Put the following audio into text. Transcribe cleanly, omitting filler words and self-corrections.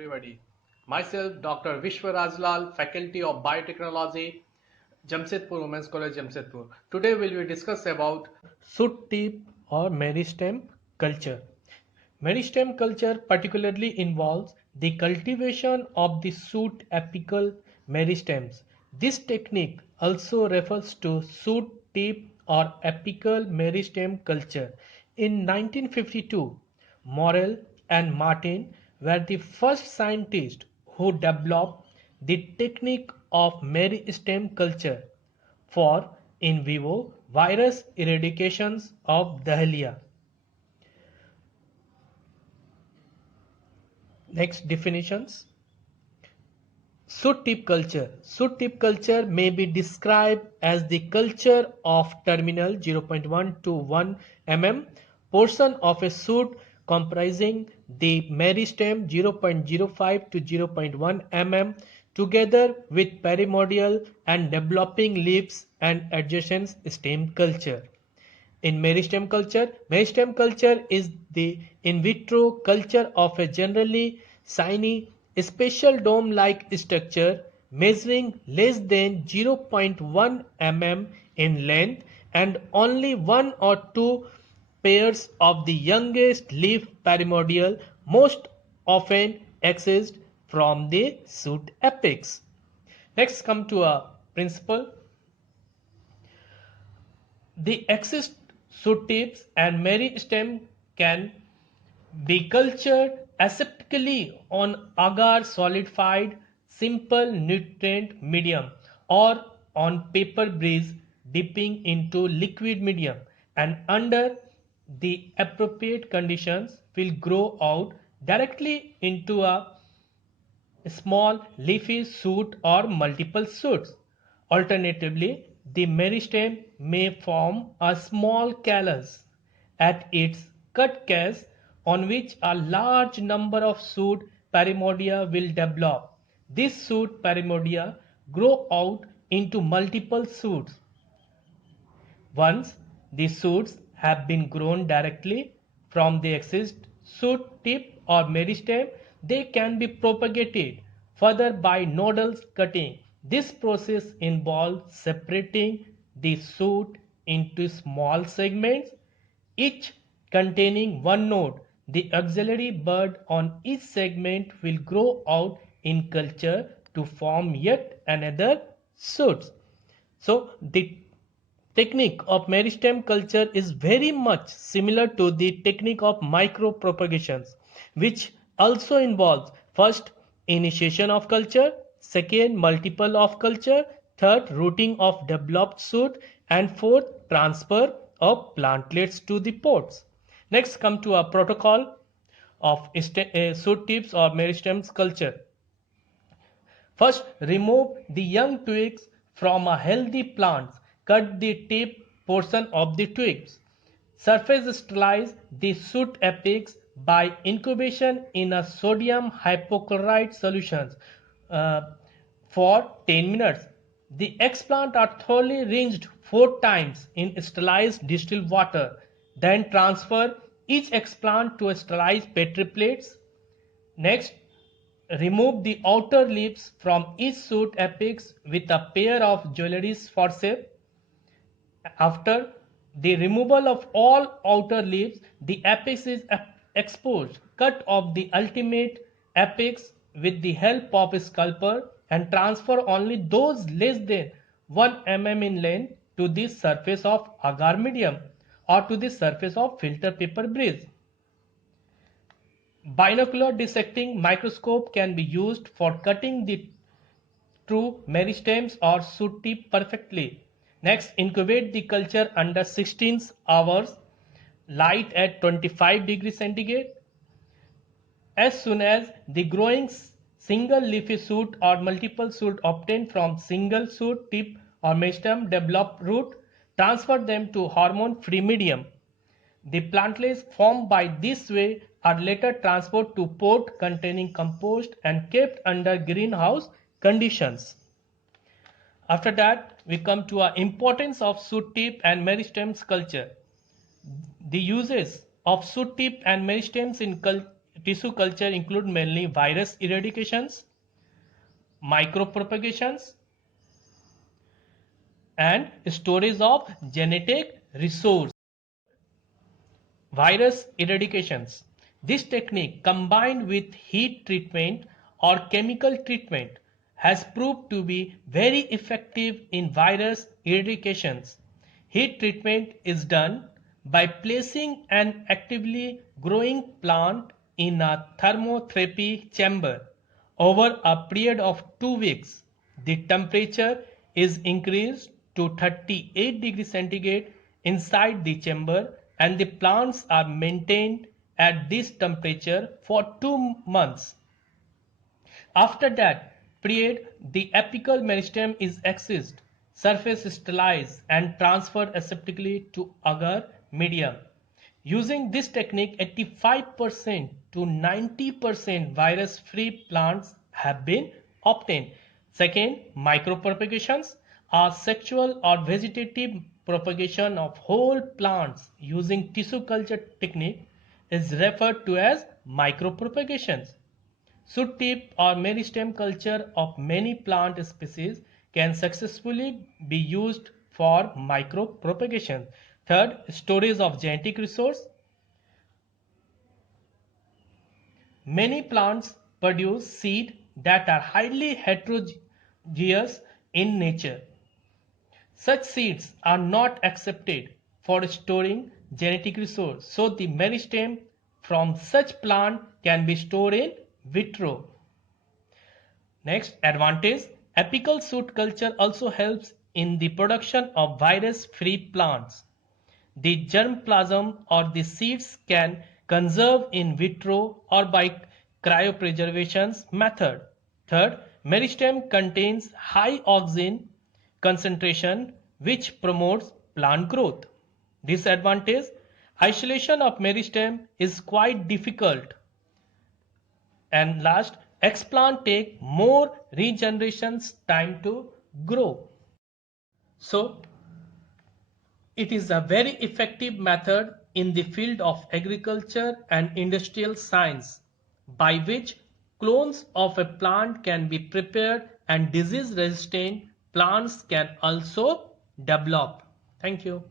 everybody. Myself, Dr. Vishwa Rajlal, Faculty of Biotechnology, Jamshedpur Women's College, Jamshedpur. Today we will discuss about Shoot tip or meristem culture. Meristem culture particularly involves the cultivation of the shoot apical meristems. This technique also refers to shoot tip or apical meristem culture. In 1952, Morel and Martin were the first scientists who developed the technique of meristem culture for in vivo virus eradications of Dahlia. Next definitions. Shoot tip culture. Shoot tip culture may be described as the culture of terminal 0.1 to 1 mm portion of a shoot comprising the meristem 0.05 to 0.1 mm together with primordial and developing leaves and adjacent stem culture. In meristem culture is the in vitro culture of a generally shiny, special dome-like structure measuring less than 0.1 mm in length and only one or two pairs of the youngest leaf primordial, most often exist from the shoot apex. Next come to a principle. The axis shoot tips and meristem can be cultured aseptically on agar solidified simple nutrient medium or on paper bridge dipping into liquid medium and under the appropriate conditions will grow out directly into a small leafy shoot or multiple shoots. Alternatively, the meristem may form a small callus at its cut case on which a large number of shoot primordia will develop. These shoot primordia grow out into multiple shoots. Once the shoots have been grown directly from the axis shoot tip or meristem, they can be propagated further by nodal cutting. This process involves separating the shoot into small segments, each containing one node. The auxiliary bud on each segment will grow out in culture to form yet another shoots. So the technique of meristem culture is very much similar to the technique of micropropagations, which also involves first initiation of culture, second multiple of culture, third rooting of developed shoot, and fourth transfer of plantlets to the pots. Next come to a protocol of shoot tips or meristems culture. First, remove the young twigs from a healthy plant. Cut the tip portion of the twigs. Surface sterilize the shoot apex by incubation in a sodium hypochlorite solution uh, for 10 minutes. The explant are thoroughly rinsed 4 times in sterilized distilled water. Then transfer each explant to sterilized petri plates. Next, remove the outer leaves from each shoot apex with a pair of jewelry forceps. After the removal of all outer leaves, the apex is exposed. Cut off the ultimate apex with the help of a scalpel and transfer only those less than 1 mm in length to the surface of agar medium or to the surface of filter paper bridge. Binocular dissecting microscope can be used for cutting the true meristems or shoot tip perfectly. Next, incubate the culture under 16 hours, light at 25 degrees centigrade. As soon as the growing single leafy shoot or multiple shoot obtained from single shoot tip or meristem develop root, transfer them to hormone-free medium. The plantlets formed by this way are later transferred to pot containing compost and kept under greenhouse conditions. After that, we come to our importance of shoot tip and meristems culture. The uses of shoot tip and meristems in tissue culture include mainly virus eradications, micropropagations, and storage of genetic resource. Virus eradications. This technique, combined with heat treatment or chemical treatment, has proved to be very effective in virus eradications. Heat treatment is done by placing an actively growing plant in a thermotherapy chamber. Over a period of 2 weeks, the temperature is increased to 38 degrees centigrade inside the chamber, and the plants are maintained at this temperature for 2 months. After that period, the apical meristem is excised, surface sterilized, and transferred aseptically to agar medium. Using this technique, 85% to 90% virus-free plants have been obtained. Second, micropropagations are sexual or vegetative propagation of whole plants using tissue culture technique is referred to as micropropagations. Shoot tip or meristem culture of many plant species can successfully be used for micropropagation. Third, storage of genetic resource. Many plants produce seed that are highly heterogeneous in nature. Such seeds are not accepted for storing genetic resource, so the meristem from such plant can be stored in vitro. Next advantage, apical shoot culture also helps in the production of virus-free plants. The germplasm or the seeds can conserve in vitro or by cryopreservation method. Third, meristem contains high oxygen concentration which promotes plant growth. Disadvantage, isolation of meristem is quite difficult. And last, explant take more regeneration time to grow. So it is a very effective method in the field of agriculture and industrial science by which clones of a plant can be prepared and disease resistant plants can also develop. Thank you.